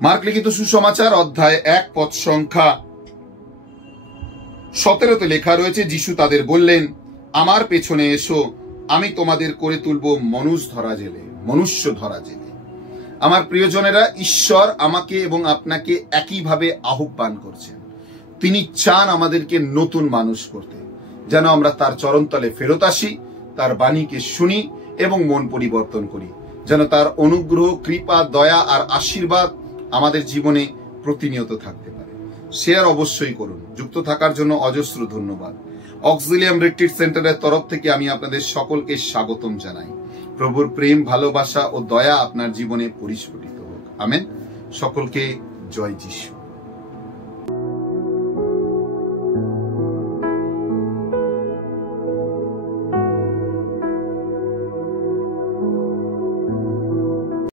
Mark লিখিত সুসমাচার অধ্যায় 1 পদ সংখ্যা 17 লেখা রয়েছে, যিশু তাদের বললেন, আমার পেছনে এসো, আমি তোমাদের করে তুলব মনুষ্য ধরা জেলে। আমার প্রিয়জনেরা, ঈশ্বর আমাকে এবং আপনাকে একইভাবে আহ্বান করছেন। তিনি চান আমাদেরকে নতুন মানুষ করতে, যেন আমরা তার চরণতলে ফেরত আসি, তার বাণীকে শুনি এবং মন পরিবর্তন করি, যেন তার অনুগ্রহ, কৃপা, দয়া আর আশীর্বাদ আমাদের জীবনে প্রতিনিয়ত থাকতে পারে। শেয়ার অবশ্যই করুন। যুক্ত থাকার জন্য অজস্র ধন্যবাদ। অক্সিলিয়াম রিট্রিট সেন্টারের তরফ থেকে আমি আপনাদের সকলকে স্বাগতম জানাই। প্রভুর প্রেম, ভালোবাসা ও দয়া আপনার জীবনে পরিস্ফুটিত হোক। আমেন। সকলকে জয় যিশু।